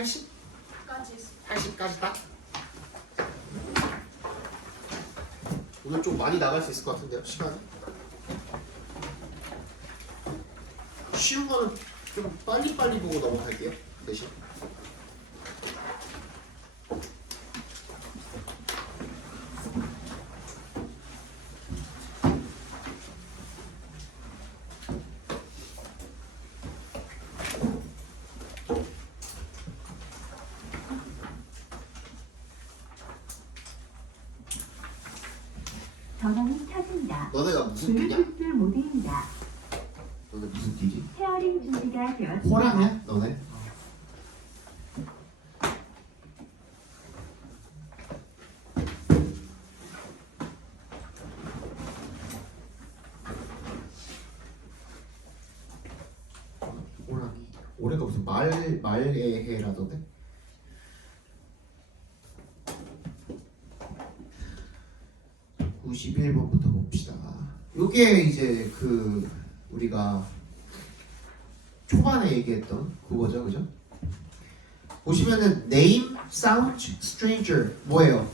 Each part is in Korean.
80? 까지 80까지 딱? 오늘 좀 많이 나갈 수 있을 것 같은데요, 시간이? 쉬운 거는 좀 빨리빨리 보고 넘어갈게요, 대신. 전원이 켜진다. 너네가 무슨 띠냐? 블루투스 모드입니다. 너네 무슨 띠지? 페어링 준비가 되었습니다. 호랑이야? 너네? 호랑이. 올해가 무슨 말의 해라던데? (91번부터) 봅시다. 요게 이제 그 우리가 초반에 얘기했던 그거죠, 그죠? 보시면은 name, sound, stranger 뭐예요?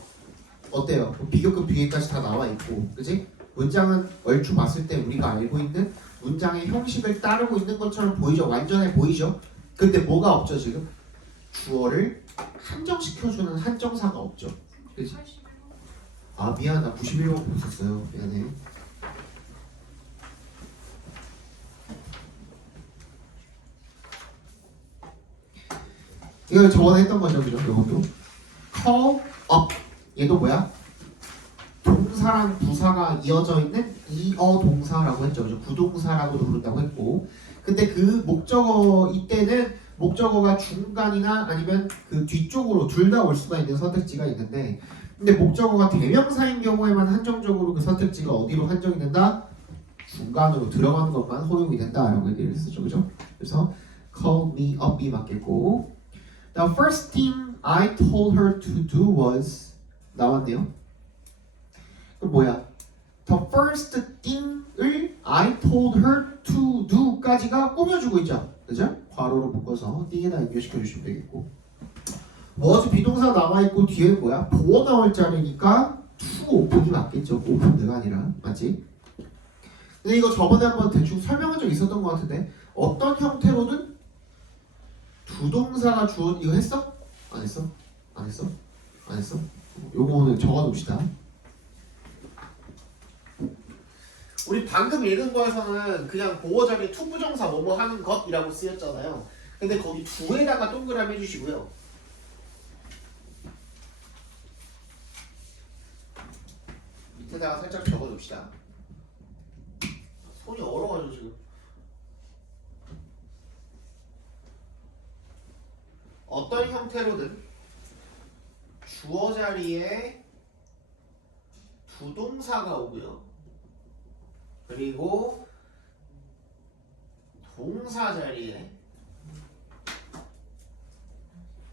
어때요? 비교급 뒤에까지 다 나와 있고, 그지? 문장은 얼추 봤을 때 우리가 알고 있는 문장의 형식을 따르고 있는 것처럼 보이죠? 완전해 보이죠? 근데 뭐가 없죠 지금? 주어를 한정시켜주는 한정사가 없죠, 그지? 아 미안, 나 91번 봤었어요. 미안해. 이거 저번에 했던 거죠, 그죠? 이것도 call up. 얘도 뭐야? 동사랑 부사가 이어져 있는 이어 동사라고 했죠, 그죠? 구동사라고도 부른다고 했고, 근데 그 목적어 이때는 목적어가 중간이나 아니면 그 뒤쪽으로 둘 다 올 수가 있는 선택지가 있는데, 근데 목적어가 대명사인 경우에만 한정적으로 그 선택지가 어디로 한정이 된다? 중간으로 들어가는 것만 허용이 된다라고 얘기를 했었죠, 그죠? 그래서 call me up이 맞겠고, the first thing I told her to do was 나왔네요. 그럼 뭐야? The first thing을 I told her to do까지가 꾸며주고 있죠, 그죠? 괄호로 묶어서 thing에다 연결시켜 주시면 되겠고, was 비동사 나와있고 뒤에는 뭐야? 보어 나올 자리니까 to open이 맞겠죠. open가 아니라, 맞지? 근데 이거 저번에 한번 대충 설명한 적 있었던 것 같은데, 어떤 형태로든 두 동사가 주어. 이거 했어? 안 했어? 안 했어? 안 했어? 요거 오늘 적어둡시다. 우리 방금 읽은 거에서는 그냥 보어 자리에 to 부정사 뭐뭐 하는 것이라고 쓰였잖아요. 근데 거기 두에다가 동그라미 해주시고요. 밑에다가 살짝 적어줍시다. 손이 얼어가지고 지금. 어떤 형태로든 주어 자리에 부동사가 오고요, 그리고 동사 자리에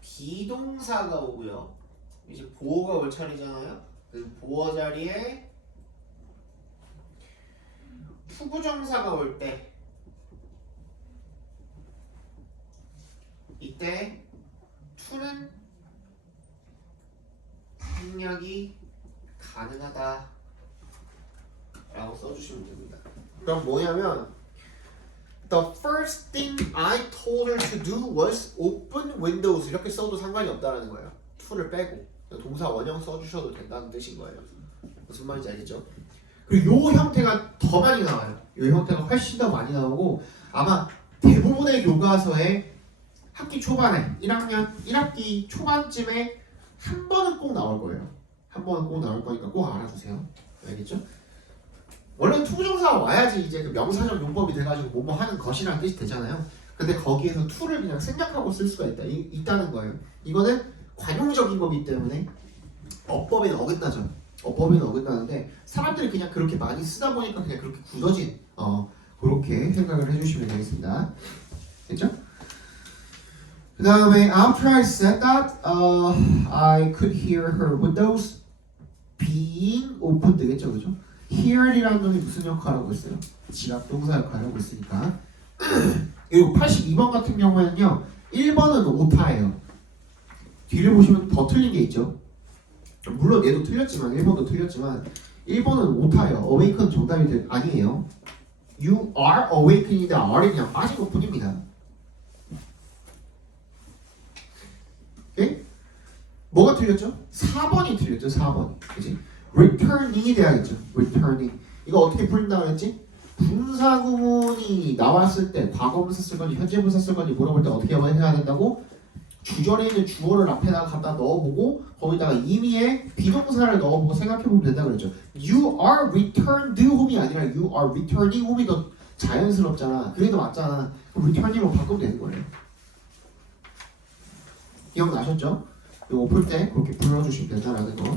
비동사가 오고요, 이제 보어가 올 차례잖아요. 그 보어 자리에 투부정사가 올 때, 이때 to는 생략이 가능하다 라고 써주시면 됩니다. 그럼 뭐냐면 the first thing I told her to do was open windows 이렇게 써도 상관이 없다라는 거예요. to를 빼고 동사 원형 써주셔도 된다는 뜻인 거예요. 무슨 말인지 알겠죠? 그리고 요 형태가 더 많이 나와요. 요 형태가 훨씬 더 많이 나오고, 아마 대부분의 교과서에 학기 초반에 1학년 1학기 초반쯤에 한 번은 꼭 나올 거예요. 한 번은 꼭 나올 거니까 꼭 알아두세요. 알겠죠? 원래 투부정사가 와야지 이제 그 명사적 용법이 돼가지고 뭐뭐 하는 것이라는 뜻이 되잖아요. 근데 거기에서 to를 그냥 생략하고 쓸 수가 있다는 거예요. 이거는 관용적인 거기 때문에 어법에는 어긋나죠. 어법에는 어긋나는데 사람들이 그냥 그렇게 많이 쓰다 보니까 그냥 그렇게 굳어진 그렇게 생각을 해주시면 되겠습니다. 됐죠? 그 다음에 after I said that, I could hear her windows being open 되겠죠, 그죠? hear이라는 놈이 무슨 역할을 하고 있어요? 지각 동사 역할을 하고 있으니까. 그리고 82번 같은 경우에는요, 1번은 오타예요. 뒤를 보시면 더 틀린 게 있죠. 물론 얘도 틀렸지만 1번도 틀렸지만 1번은 오타예요. awaken 정답이 아니에요. You are awaken인데 R이 그냥 빠진 것 뿐입니다. 오케이? 뭐가 틀렸죠? 4번이 틀렸죠. 4번이. 그치? returning이 돼야겠죠. returning. 이거 어떻게 풀린다 그랬지? 분사구문이 나왔을 때 과거분사 쓸 건지 현재분사 쓸 건지 물어볼 때 어떻게 해야 된다고? 주절에 있는 주어를 앞에다가 갖다 넣어보고 거기다가 의미의 비동사를 넣어보고 생각해보면 된다 그랬죠. You are returned home이 아니라 You are returning home이 더 자연스럽잖아. 그게 더 맞잖아. 그럼 returning으로 바꾸면 되는 거예요. 기억나셨죠? 이거 풀 때 그렇게 불러주시면 된다라는 거.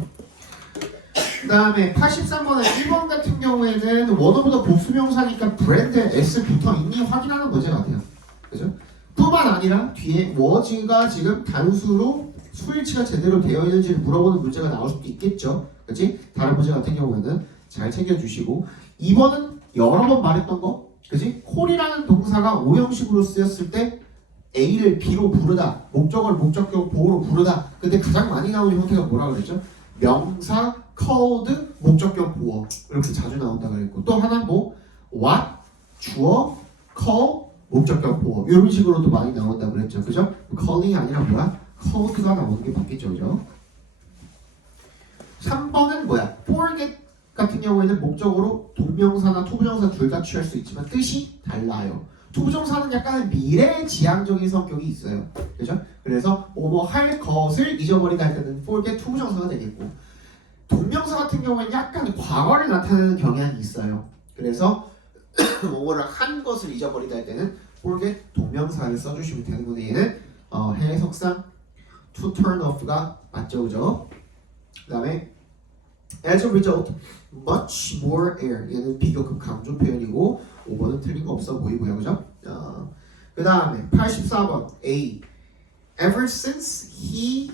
그 다음에 83번에 1번 같은 경우에는 원어보다 복수명사니까 브랜드에 S 붙어 있니 확인하는 문제가 돼요. 그죠? 뿐만 아니라 뒤에 was가 지금 단수로 수일치가 제대로 되어 있는지를 물어보는 문제가 나올 수도 있겠죠. 그치? 다른 문제 같은 경우에는 잘 챙겨주시고 2번은 여러 번 말했던 거 그치? 콜이라는 동사가 오형식으로 쓰였을 때 A를 B로 부르다 목적어를 목적격 보호로 부르다 근데 가장 많이 나오는 형태가 뭐라 그랬죠? 명사, called, 목적격 보호 이렇게 자주 나온다 그랬고 또 하나 뭐 what, 주어, call 목적격 보호 이런 식으로도 많이 나온다 그랬죠. 그죠? calling이 아니라 뭐야? called가 나오는 게 맞겠죠. 그죠? 3번은 뭐야? forget 같은 경우에는 목적으로 동명사나 투부정사 둘 다 취할 수 있지만 뜻이 달라요. 투부정사는 약간 미래지향적인 성격이 있어요. 그죠? 그래서 뭐뭐 할 것을 잊어버리다 할 때는 forget 투부정사가 되겠고 동명사 같은 경우에는 약간 과거를 나타내는 경향이 있어요. 그래서 뭐뭐를 한 것을 잊어버리다 할 때는 forget 동명사를 써주시면 되는 건데 얘는 해석상 to turn off가 맞죠, 그죠? 그 다음에 as a result, much more air 얘는 비교급 강조 표현이고 5번은 틀린 거 없어 보이고요, 그죠? 그 다음에 84번 A ever since he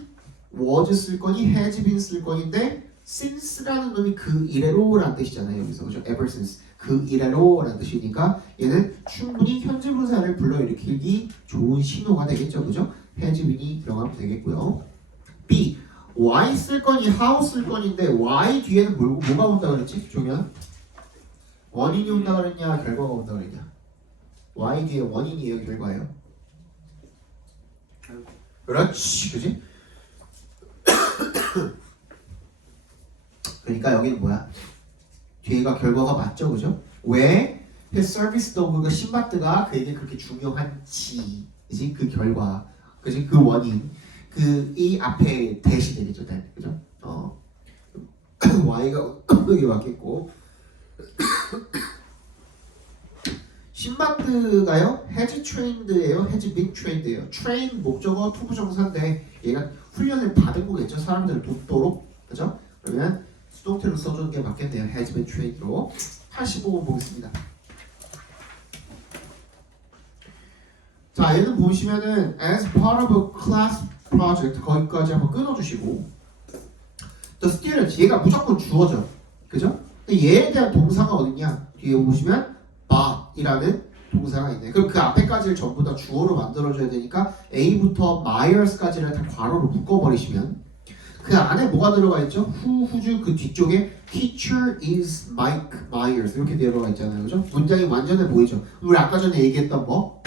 was 쓸 거니 has been 쓸 거인데 since라는 놈이 그 이래로라는 뜻이잖아요. 여기서 그죠? ever since 그 이래로라는 뜻이니까 얘는 충분히 현재 분사를 불러일으키기 좋은 신호가 되겠죠. 그죠? has been이 들어가면 되겠고요. B why 쓸 거니 how 쓸 거니인데 why 뒤에는 뭐가 온다 그랬지? 종현? 원인이 온다 그랬냐 결과가 온다 그랬냐? why 뒤에 원인이에요 결과예요? 그렇지 그지? 그러니까 여기는 뭐야? 뒤에가 결과가 맞죠, 그죠? 왜 his service dog가 신바트가 그에게 그렇게 중요한지, 그지? 그 결과, 그지? 그 원인, 그 이 앞에 대시 되겠죠, 그죠? y가 여기 맞겠고, 신바트가요, has trained예요, has been trained예요. train 목적어 투부정사인데 얘가 훈련을 받은 거겠죠, 사람들을 돕도록, 그죠? 그러면 수동태로 써주는 게 맞겠네요. has been trained로 85번 보겠습니다. 자, 얘는 보시면은 as part of a class project 거기까지 한번 끊어주시고 the student 얘가 무조건 주어져, 그죠? 근데 얘에 대한 동사가 어딨냐? 뒤에 보시면 but이라는 동사가 있네. 그럼 그 앞에까지를 전부 다 주어로 만들어줘야 되니까 A부터 Myers까지를 다 괄호로 묶어버리시면 그 안에 뭐가 들어가 있죠? who, whose 그 뒤쪽에 teacher is Mike Myers 이렇게 들어가 있잖아요. 그죠? 문장이 완전해 보이죠? 우리 아까 전에 얘기했던 뭐?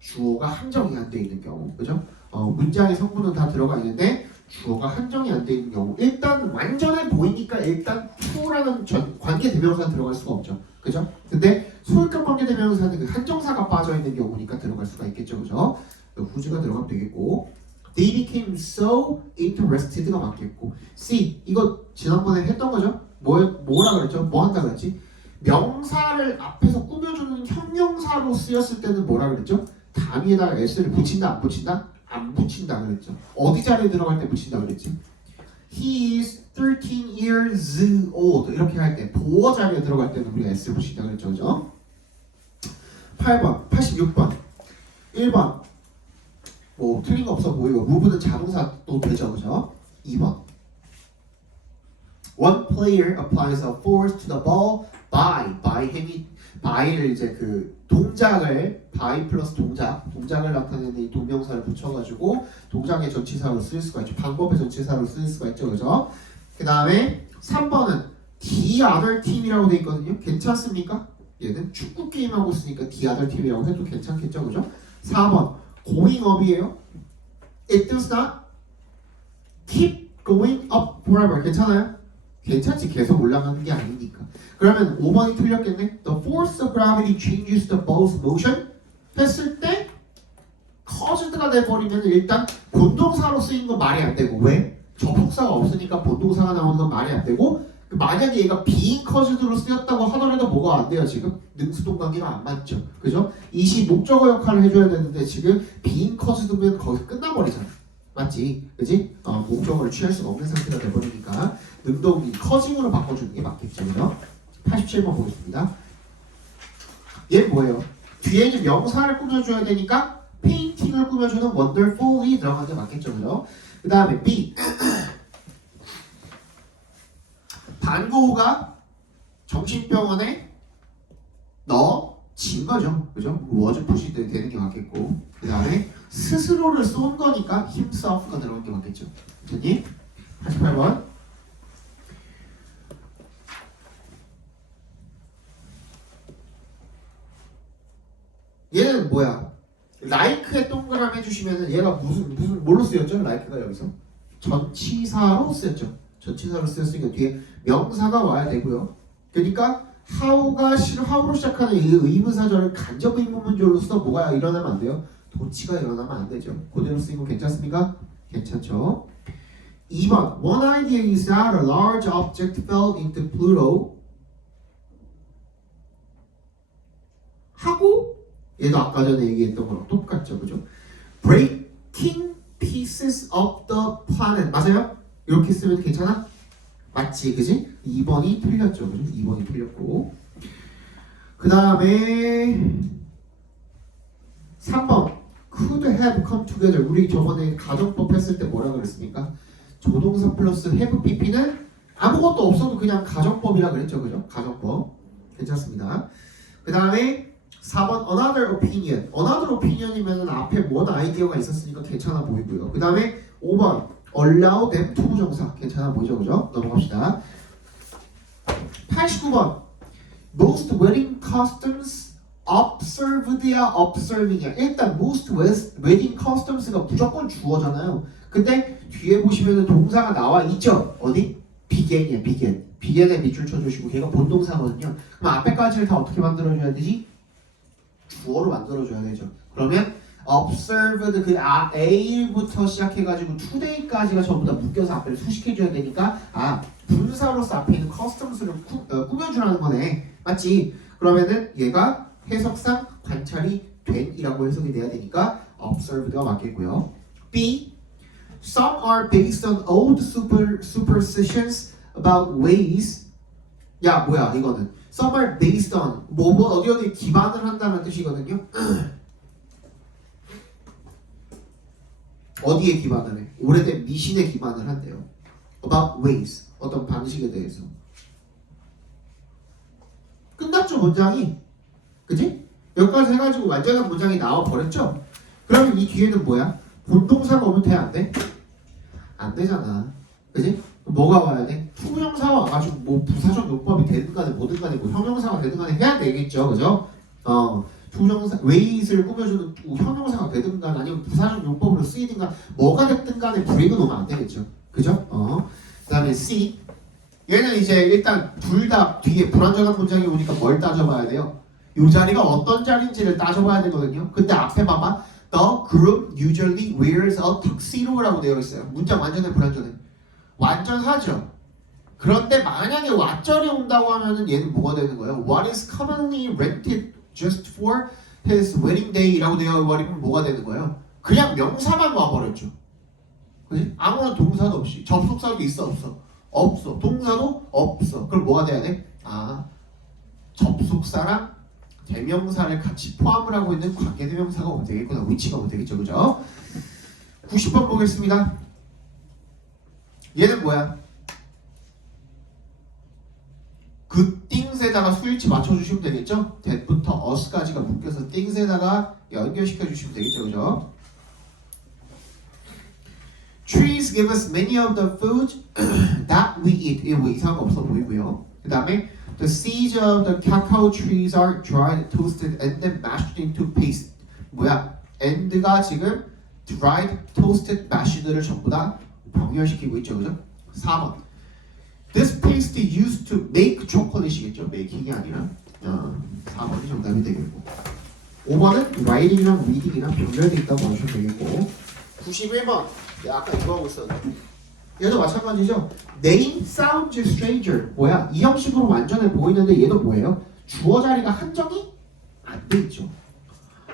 주어가 한정이 안 돼 있는 경우. 그죠? 문장의 성분은 다 들어가 있는데 주어가 한정이 안 돼 있는 경우 일단 완전해 보이니까 일단 to라는 관계대명사는 들어갈 수가 없죠. 그죠? 근데 소유격 관계대명사는 그 한정사가 빠져 있는 경우니까 들어갈 수가 있겠죠. 그죠? whose가 들어가면 되겠고 They became so interessed가 맞겠고 C 이거 지난번에 했던 거죠? 뭐라 그랬죠? 뭐 한다 그랬지? 명사를 앞에서 꾸며주는 형용사로 쓰였을 때는 뭐라 그랬죠? 단위에다가 s를 붙인다 안 붙인다? 안 붙인다 그랬죠. 어디 자리에 들어갈 때 붙인다 그랬지? He is 13 years old 이렇게 할 때 보어 자리에 들어갈 때는 우리가 s를 붙인다 그랬죠. 그죠? 8번 86번 1번 뭐 틀린 거 없어 보이고 move는 자동사도 되죠, 그죠? 2번 One player applies a force to the ball by 행위 by를 이제 그 동작을 by 플러스 동작을 나타내는 이 동명사를 붙여가지고 동작의 전치사로 쓸 수가 있죠. 방법의 전치사로 쓸 수가 있죠, 그죠? 그 다음에 3번은 the other team이라고 돼 있거든요. 괜찮습니까? 얘는 축구 게임하고 있으니까 the other team이라고 해도 괜찮겠죠, 그죠? 4번 going up이에요. It does not keep going up forever. 괜찮아요? 괜찮지. 계속 올라가는 게 아니니까. 그러면 5번이 틀렸겠네. The force of gravity changes the ball's motion 했을 때 caused가 돼버리면 일단 본동사로 쓰인 건 말이 안 되고 왜? 접속사가 없으니까 본동사가 나오는 건 말이 안 되고 만약에 얘가 being caused로 쓰였다고 하더라도 뭐가 안 돼요 지금? 능수동 관계가 안 맞죠. 그죠? 이시 목적어 역할을 해줘야 되는데 지금 being caused면 거기서 끝나버리잖아. 맞지? 그지? 목적어를 취할 수가 없는 상태가 돼버리니까 능동이 causing으로 바꿔주는 게 맞겠죠. 그죠? 87번 보겠습니다. 얘는 뭐예요? 뒤에는 명사를 꾸며줘야 되니까 painting을 꾸며주는 wonderfully 들어간 게 맞겠죠. 그죠? 그 다음에 B 반고우가 정신병원에 넣어진 거죠. 그죠? 워즈 푸시 되는 게 맞겠고 그 다음에 스스로를 쏜 거니까 himself가 들어간 게 맞겠죠. 됐니? 88번 얘는 뭐야? like에 동그라미 해주시면은 얘가 무슨 뭘로 쓰였죠? like가 여기서 전치사로 쓰였죠. 전치사로 쓰였으니까 뒤에 명사가 와야 되고요. 그러니까 how로 시작하는 이 의문사절을 간접 의문문절로 써 뭐가 일어나면 안 돼요? 도치가 일어나면 안 되죠. 그대로 쓰이고 괜찮습니까? 괜찮죠. 2번 One idea is that a large object fell into Pluto 하고 얘도 아까 전에 얘기했던 거랑 똑같죠. 그죠? Breaking pieces of the planet 맞아요? 이렇게 쓰면 괜찮아? 맞지, 그지? 2번이 틀렸죠, 그죠? 2번이 틀렸고 그 다음에 3번 could have come together 우리 저번에 가정법 했을 때 뭐라 그랬습니까? 조동사 플러스 have pp는 아무것도 없어도 그냥 가정법이라 그랬죠, 그죠? 가정법 괜찮습니다. 그 다음에 4번 another opinion이면 앞에 뭔 아이디어가 있었으니까 괜찮아 보이고요. 그 다음에 5번 allow them to 부정사 괜찮아 보이죠, 그죠? 넘어갑시다. 89번 most wedding customs observed야 observing이야. 일단 most wedding customs가 무조건 주어잖아요. 근데 뒤에 보시면 동사가 나와 있죠. 어디? begin이야. begin에 밑줄 쳐주시고 걔가 본동사거든요. 그럼 앞에까지를 다 어떻게 만들어줘야 되지? 주어로 만들어줘야 되죠. 그러면 observed 그 A부터 시작해가지고 today까지가 전부 다 묶여서 앞에 수식해줘야 되니까 분사로서 앞에 있는 customs를 꾸며주라는 거네. 맞지? 그러면은 얘가 해석상 관찰이 된이라고 해석이 돼야 되니까 observed가 맞겠고요. B Some are based on old superstitions about ways 야 뭐야 이거는 Some are based on 어디 기반을 한다는 뜻이거든요. 어디에 기반을 해? 오래된 미신에 기반을 한대요. About ways 어떤 방식에 대해서 끝났죠 문장이. 그지? 여기까지 해가지고 완전한 문장이 나와버렸죠? 그러면 이 뒤에는 뭐야? 본동사가 오면 돼? 안 돼? 안 되잖아. 그지? 뭐가 와야 돼? 투부정사가 와가지고 뭐 부사적 용법이 되든 간에 뭐든 간에 뭐 형용사가 되든 간에 해야 되겠죠. 그죠? 투부정사, ways를 꾸며주는 형용사가 되든 간 아니면 부사적 용법으로 쓰이든 간 뭐가 됐든 간에 불이익은 오면 안 되겠죠. 그죠? 그 다음에 C 얘는 이제 일단 둘 다 뒤에 불완전한 문장이 오니까 뭘 따져봐야 돼요? 이 자리가 어떤 자리인지를 따져봐야 되거든요. 근데 앞에 봐봐. The group usually wears a tuxedo라고 되어 있어요. 문장 완전해 불완전해? 완전하죠. 그런데 만약에 왓절이 온다고 하면은 얘는 뭐가 되는 거예요? What is commonly rented just for his wedding day라고 되어 버리면 뭐가 되는 거예요? 그냥 명사만 와버렸죠. 그치? 아무런 동사도 없이 접속사도 있어 없어? 없어. 동사도 없어. 그럼 뭐가 돼야 돼? 접속사랑 대명사를 같이 포함을 하고 있는 관계대명사가 오면 되겠구나. 위치가 오면 되겠죠. 그죠? 90번 보겠습니다. 얘는 뭐야? good things things에다가 수일치 맞춰주시면 되겠죠? that부터 us까지가 묶여서 things에다가 연결시켜 주시면 되겠죠, 그죠? Trees give us many of the food that we eat. 이거 뭐 이상한 거 없어 보이고요. 그 다음에 the seeds of the cacao trees are dried, toasted, and then mashed into paste. 뭐야? and가 지금 dried, toasted, mashed를 전부 다 병렬시키고 있죠, 그죠? 4번. This paste is used to make chocolate이겠죠? making이 아니라 4번이 정답이 되겠고 5번은 writing이랑 reading이랑 병렬돼 있다고 봐주시면 되겠고 91번 아까 이거 하고 있었는데 얘도 마찬가지죠. Name sounds stranger 뭐야? 이 형식으로 완전해 보이는데 얘도 뭐예요? 주어 자리가 한정이 안 돼 있죠.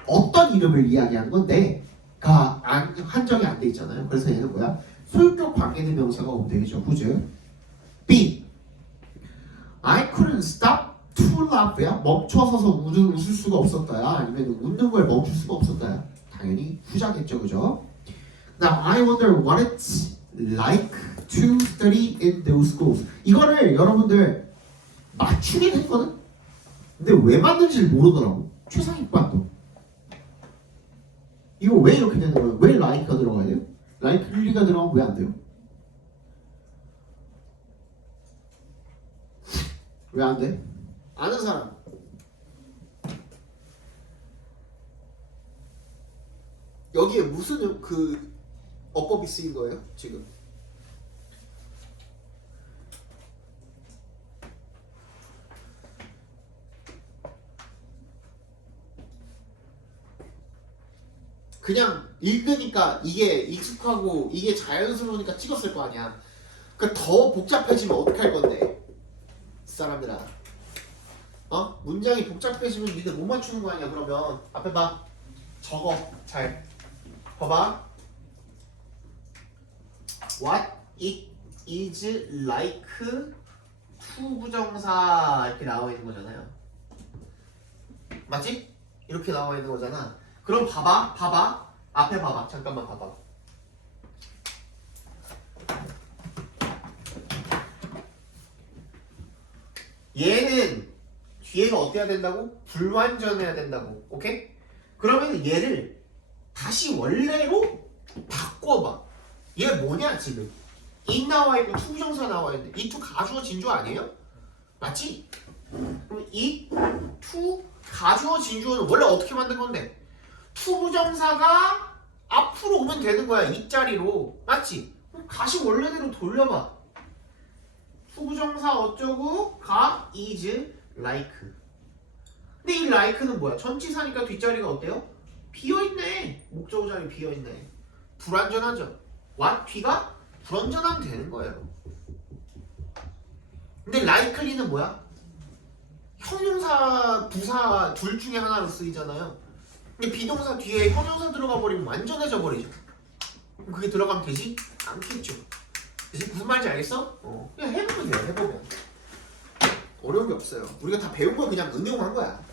어떤 이름을 이야기하는 건데 한정이 안 돼 있잖아요. 그래서 얘는 뭐야? 소유격 관계대 명사가 오면 되겠죠. whose B. I couldn't stop to laugh야. 멈춰서서 웃을 수가 없었다야. 아니면 웃는 걸 멈출 수가 없었다야. 당연히 후자겠죠, 그죠? Now I wonder what it's like to study in those schools. 이거를 여러분들 맞추긴 했거든. 근데 왜 맞는지 모르더라고. 최상위반도. 이거 왜 이렇게 되는 거예요? 왜 like가 들어가야 돼요? like가 들어가면 왜 안 돼요? 왜 안 돼? 아는 사람. 여기에 무슨 그 어법이 쓰인 거예요? 지금. 그냥 읽으니까 이게 익숙하고 이게 자연스러우니까 찍었을 거 아니야. 그러니까 더 복잡해지면 어떡할 건데? 사람들아. 문장이 복잡해지면 니들 못 맞추는 거 아니야. 그러면 앞에 봐. 적어. 잘. 봐봐. What it is like to 부정사 이렇게 나와 있는 거잖아요. 맞지? 이렇게 나와 있는 거잖아. 그럼 봐봐. 앞에 봐봐. 잠깐만 봐봐. 얘는 뒤에가 어때야 된다고? 불완전해야 된다고. 오케이? 그러면 얘를 다시 원래로 바꿔봐. 얘 뭐냐 지금? it 나와 있고 to 부정사 나와 있는데 it to 가주어 진주어 아니에요? 맞지? 그럼 it to 가주어 진주어는 원래 어떻게 만든 건데? to 부정사가 앞으로 오면 되는 거야. 이 자리로. 맞지? 그럼 다시 원래대로 돌려봐. to 부정사 어쩌고 가 is like. 근데 이 like는 뭐야? 전치사니까 뒷자리가 어때요? 비어있네. 목적어 자리 비어있네. 불완전하죠? what P가 불완전하면 되는 거예요. 근데 likely는 뭐야? 형용사, 부사 둘 중에 하나로 쓰이잖아요. 근데 비동사 뒤에 형용사 들어가 버리면 완전해져 버리죠. 그럼 그게 들어가면 되지? 않겠죠. 그치? 무슨 말인지 알겠어? 그냥 해보면 돼요. 해보면 어려운 게 없어요. 우리가 다 배운 거 그냥 응용한 거야.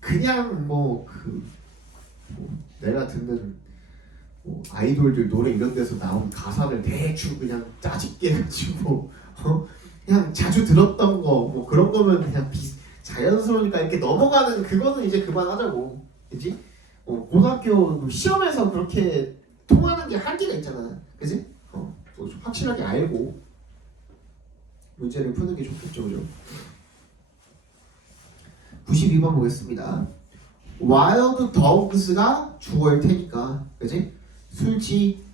그냥 내가 듣는 아이돌들 노래 이런 데서 나온 가사를 대충 그냥 짜집게 해가지고 그냥 자주 들었던 거 그런 거면 그냥 자연스러우니까 이렇게 넘어가는 그거는 이제 그만하자고. 그치? 고등학교 시험에서 그렇게 통하는 게 한계가 있잖아. 그치? 좀 확실하게 알고 문제를 푸는 게 좋겠죠. 그죠? 92번 보겠습니다. Wild dogs가 주어일 테니까, 그지? 술지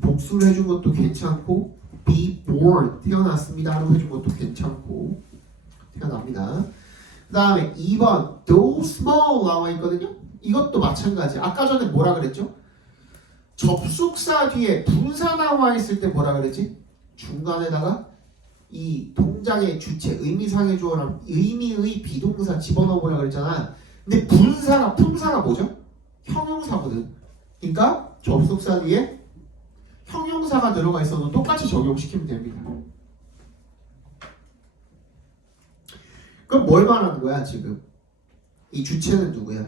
복수를 해준 것도 괜찮고, be born 태어났습니다라고 해준 것도 괜찮고, 태어납니다. 그 다음에 2번 though small 나와 있거든요. 이것도 마찬가지. 아까 전에 뭐라 그랬죠? 접속사 뒤에 분사 나와 있을 때 뭐라 그랬지? 중간에다가 이 동작의 주체, 의미상의 주어랑 의미의 비동사 집어넣으라 그랬잖아. 근데 분사가, 품사가 뭐죠? 형용사거든. 그러니까 접속사 뒤에 형용사가 들어가 있어도 똑같이 적용시키면 됩니다. 그럼 뭘 말하는 거야 지금? 이 주체는 누구야?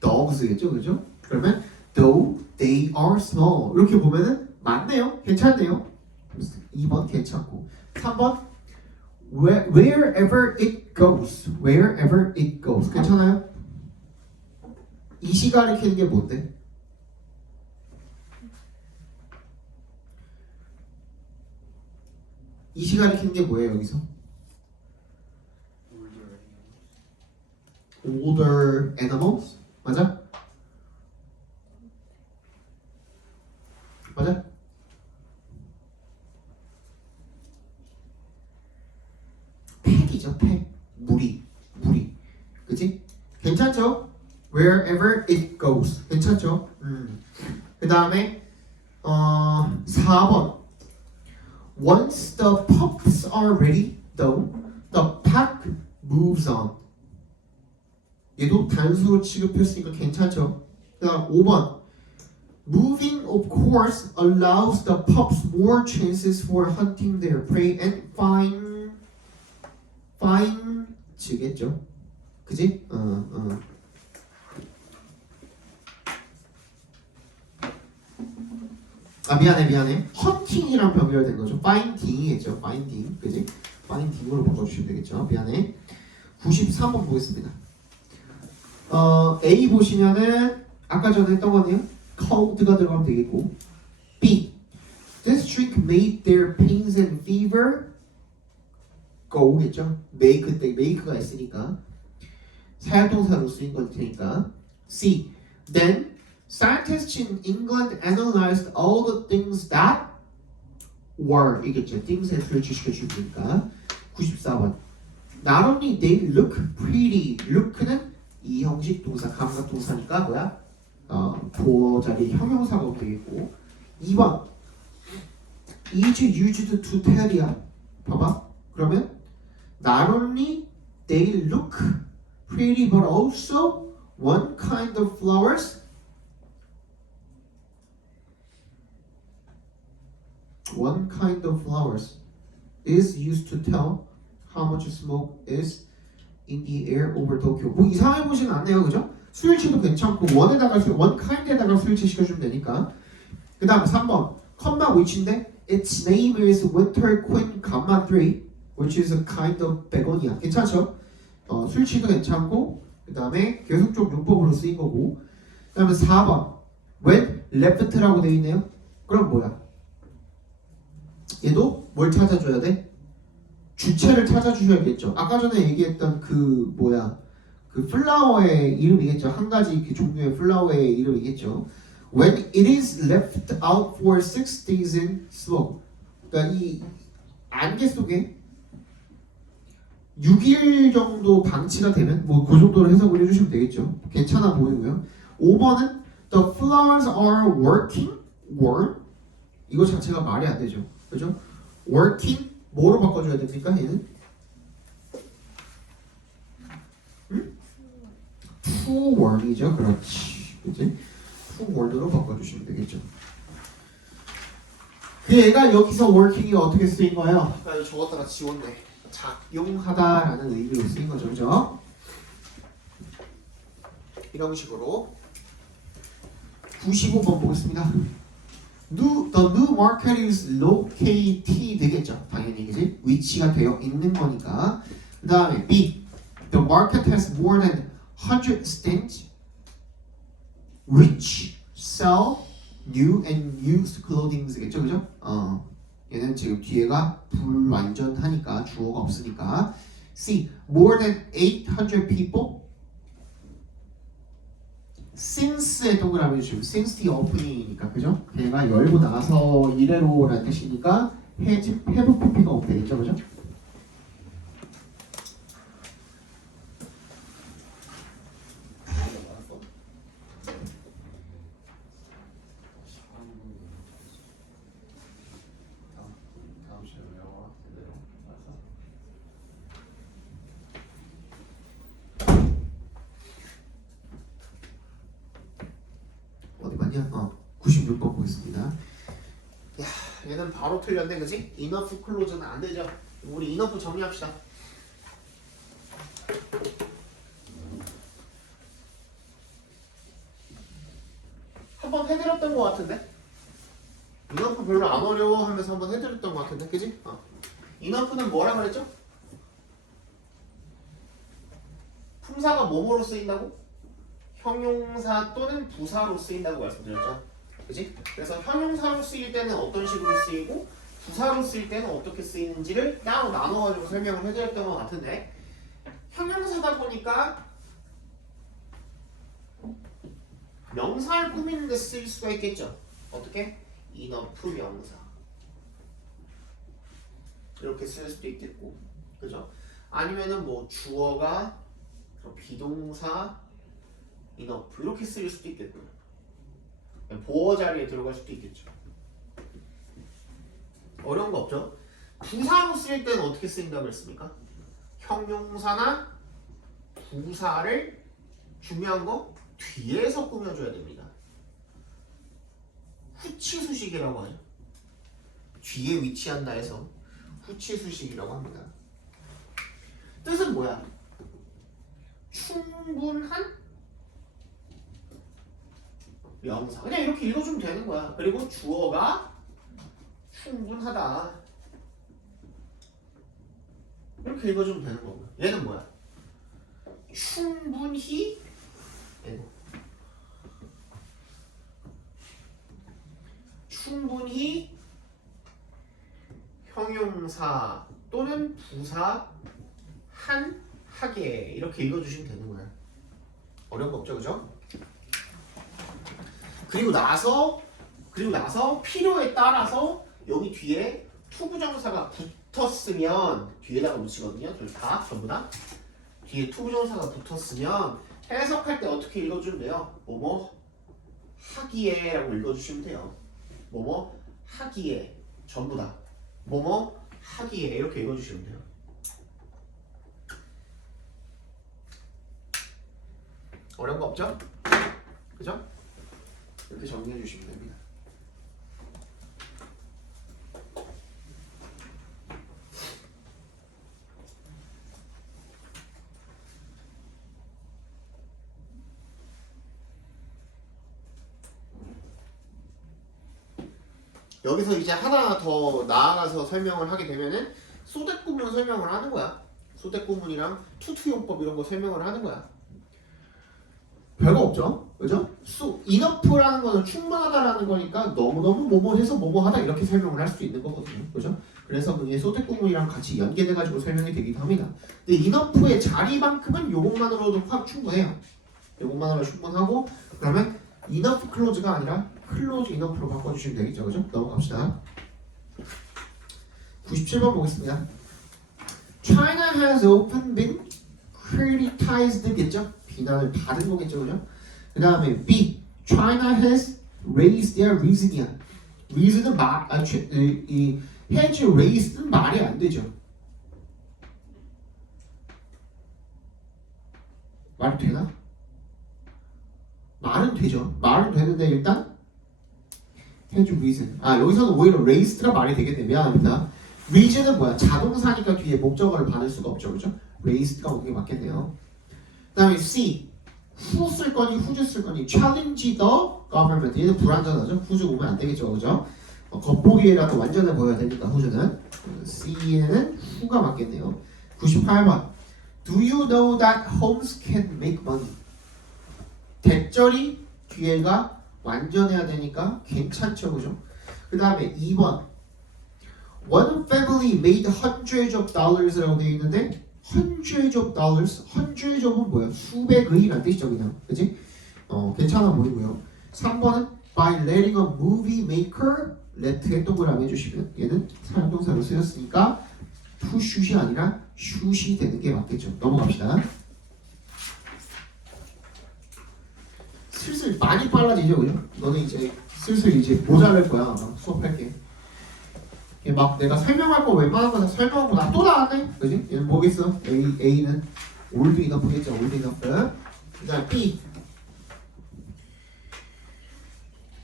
dogs겠죠, 그죠? 그러면 though they are small 이렇게 보면은 맞네요, 괜찮네요. 2번 괜찮고 3번 wherever it goes, wherever it goes 괜찮아요? 이 시간을 키는 게 뭔데? 이 시간을 키는 게 뭐예요 여기서? older animals 맞아? 맞아? 팩이죠 팩 무리 그치? 괜찮죠? wherever it goes 괜찮죠? 그 다음에 4번 once the pups are ready though the pack moves on 얘도 단수로 취급했으니까 괜찮죠? 그 다음 5번 moving of course allows the pups more chances for hunting their prey and find 겠죠 그지? 아 미안해 헌팅이랑 병렬된 거죠 finding이겠죠 finding 그지? finding으로 바꿔주시면 되겠죠 미안해 93번 보겠습니다 A 보시면은 아까 전에 했던 거네요 cold가 들어가면 되겠고 B this drink made their pains and fever go겠죠 make 때 make가 있으니까 사역동사로 쓰인 걸 테니까 C then scientists in England analyzed all the things that were 이겠죠 things에 표시시켜 주니까 94번 not only they look pretty look는 이 형식 동사 감각 동사니까 뭐야? 보자리 형용사가 되겠고 2번 is used to tell이야 봐봐 그러면 not only they look pretty but also one kind of flowers is used to tell how much smoke is in the air over Tokyo. 뭐 이상해 보시는 않네요, 그죠? 수일치도 괜찮고 one kind에다가 수일치 시켜주면 되니까. 그 다음 3번 comma which인데 its name is winter queen, 3 which is a kind of begonia. 괜찮죠? 수일치도 괜찮고 그 다음에 계속적 용법으로 쓰인 거고 그 다음에 4번 when left라고 되어 있네요. 그럼 뭐야? 얘도 뭘 찾아줘야 돼? 주체를 찾아주셔야겠죠. 아까 전에 얘기했던 그 플라워의 이름이겠죠. 한 가지 그 종류의 플라워의 이름이겠죠. When it is left out for 6 days in smoke. 그러니까 이 안개 속에 6일 정도 방치가 되면 뭐 그 정도로 해석을 해주시면 되겠죠. 괜찮아 보이고요. 5번은 the flowers are working. 이거 자체가 말이 안 되죠. 그죠? working 뭐로 바꿔줘야 됩니까? 얘는? to work이죠. 그렇지. 그치? to work으로 바꿔주시면 되겠죠. 그 얘가 여기서 working이 어떻게 쓰인 거예요? 나 적었다가 지웠네. 작용하다라는 의미로 쓰인 거죠. 그죠? 이런 식으로 95번 보겠습니다. The new market is located 되겠죠. 당연히 그지? 위치가 되어 있는 거니까. 그 다음에 B. The market has more than 100 stands which sell new and used clothing이겠죠, 그죠? 얘는 지금 뒤에가 불완전하니까 주어가 없으니까. C. More than 800 people since에 동그라미 주시면 since the opening이니까 그죠? 걔가 열고 나서 이래로라는 뜻이니까 have PP가 오면 되겠죠, 그죠? 어디 맞냐? 96번 보겠습니다. 야, 얘는 바로 틀렸네, 그지? enough 클로즈는 안 되죠. 우리 enough 정리합시다. 해드렸던 것 같은데? 인어프 별로 안 어려워 하면서 한번 해드렸던 것 같은데, 그지? 인어프는 뭐라 그랬죠? 품사가 뭐뭐로 쓰인다고? 형용사 또는 부사로 쓰인다고 말씀드렸죠. 그지? 그래서 형용사로 쓰일 때는 어떤 식으로 쓰이고 부사로 쓰일 때는 어떻게 쓰이는지를 따로 나눠가지고 설명을 해드렸던 것 같은데 형용사다 보니까 명사를 꾸미는 데 쓰일 수가 있겠죠. 어떻게? 인어프 명사 이렇게 쓸 수도 있겠고, 그죠? 아니면은 뭐 주어가 비동사 인어프 이렇게 쓰일 수도 있겠고요. 보어 자리에 들어갈 수도 있겠죠. 어려운 거 없죠? 부사로 쓰일 때는 어떻게 쓰인다고 했습니까? 형용사나 부사를 중요한 거 뒤에서 꾸며줘야 됩니다. 후치수식이라고 하죠. 뒤에 위치한다 해서 후치수식이라고 합니다. 뜻은 뭐야? 충분한 명사. 그냥 이렇게 읽어주면 되는 거야. 그리고 주어가 충분하다. 이렇게 읽어주면 되는 거고. 얘는 뭐야? 충분히 얘는 충분히 형용사 또는 부사 한 하게 이렇게 읽어주시면 되는 거야. 어려운 거 없죠, 그죠? 그리고 나서 필요에 따라서 여기 뒤에 투부정사가 붙었으면 뒤에다가 붙이거든요. 전부 다 뒤에 투부정사가 붙었으면 해석할 때 어떻게 읽어주면 돼요? 뭐뭐 하기에라고 읽어주시면 돼요. 뭐뭐 하기에 전부 다 뭐뭐 하기에 이렇게 읽어주시면 돼요. 어려운 거 없죠? 그죠? 이렇게 정리해 주시면 됩니다. 여기서 이제 하나 더 나아가서 설명을 하게 되면은 소댓구문 설명을 하는 거야. 소댓구문이랑 투투용법 이런 거 설명을 하는 거야. 별거 없죠? 그죠? 인어프라는 거는 충분하다라는 거니까 너무너무 뭐뭐 해서 뭐뭐 하다 이렇게 설명을 할 수 있는 거거든요. 그죠? 그래서 그게 소댓구문이랑 같이 연계돼가지고 설명이 되기도 합니다. 근데 인어프의 자리만큼은 요것만으로도 확 충분해요. 요것만으로 충분하고 그러면 enough clause가 아니라 close enough로 바꿔주시면 되겠죠. 그죠? 넘어갑시다. 97번 보겠습니다. China has often been criticized겠죠? 비난을 받은 거겠죠. 그죠? 그 다음에 B. China has raised their reason이야. reason은 has raised는 말이 안 되죠. 말이 되나? 말은 되죠. 말은 되는데 일단 has reason. 여기서는 오히려 raised가 말이 되게 미안합니다. reason은 뭐야? 자동사니까 뒤에 목적어를 받을 수가 없죠. 그죠? raised가 오는 게 맞겠네요. 그 다음에 C. who 쓸 거니 whose 쓸 거니 challenge the government. 얘는 불완전하죠. whose 오면 안 되겠죠. 그죠? 겉보기에라도 완전해 보여야 되니까 whose는 C에는 who가 맞겠네요. 98번. Do you know that homes can make money? 대절이 뒤에가 완전해야 되니까 괜찮죠, 그죠? 그 다음에 2번 One family made hundreds of dollars라고 되어 있는데 hundreds of dollars, hundreds of은 뭐야? 수백의란 뜻이죠, 그냥, 그지? 괜찮아 보이고요. 3번은 by letting a movie maker let에 동그라미 해주시면 얘는 사용동사로 쓰였으니까 to shoot이 아니라 shoot이 되는 게 맞겠죠. 넘어갑시다. 슬슬 많이 빨라지죠, 그죠? 너는 이제 슬슬 이제 모자랄 거야, 아마 수업할게. 막 내가 설명할 거 웬만한 거 다 설명하고 나 또 나왔네, 그지? 얘는 뭐겠어? A는 old enough겠죠, old enough. 그 다음 B.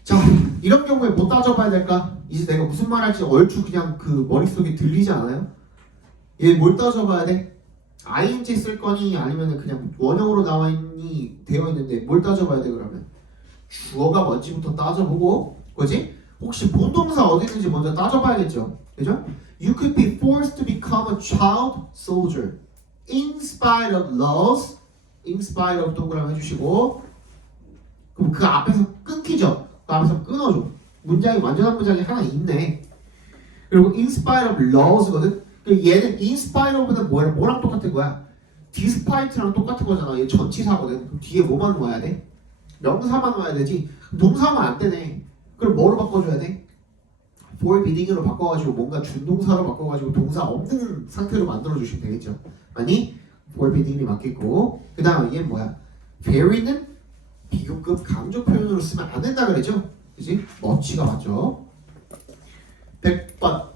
자, 이런 경우에 뭐 따져봐야 될까? 이제 내가 무슨 말 할지 얼추 그냥 그 머릿속에 들리지 않아요? 얘 뭘 따져봐야 돼? ing 쓸 거니 아니면 그냥 원형으로 나와 있니 되어 있는데 뭘 따져봐야 돼 그러면? 주어가 뭔지부터 따져보고, 그지? 혹시 본동사 어디 있는지 먼저 따져봐야겠죠. 그죠? You could be forced to become a child soldier in spite of laws. in spite of 동그라미 해주시고, 그럼 그 앞에서 끊기죠. 그 앞에서 끊어줘. 문장이 완전한 문장이 하나 있네. 그리고 in spite of laws거든. 얘는 in spite of는 뭐랑 똑같은 거야? despite랑 똑같은 거잖아. 얘 전치사거든. 그럼 뒤에 뭐만 넣어야 돼? 명사만 넣어야 되지. 동사만 안 되네. 그럼 뭐로 바꿔줘야 돼? forbidding으로 바꿔가지고 뭔가 준동사로 바꿔가지고 동사 없는 상태로 만들어주시면 되겠죠. 아니 forbidding이 맞겠고, 그 다음에 얘는 뭐야? very는 비교급 강조 표현으로 쓰면 안 된다 그랬죠? 그지? much가 맞죠? 100번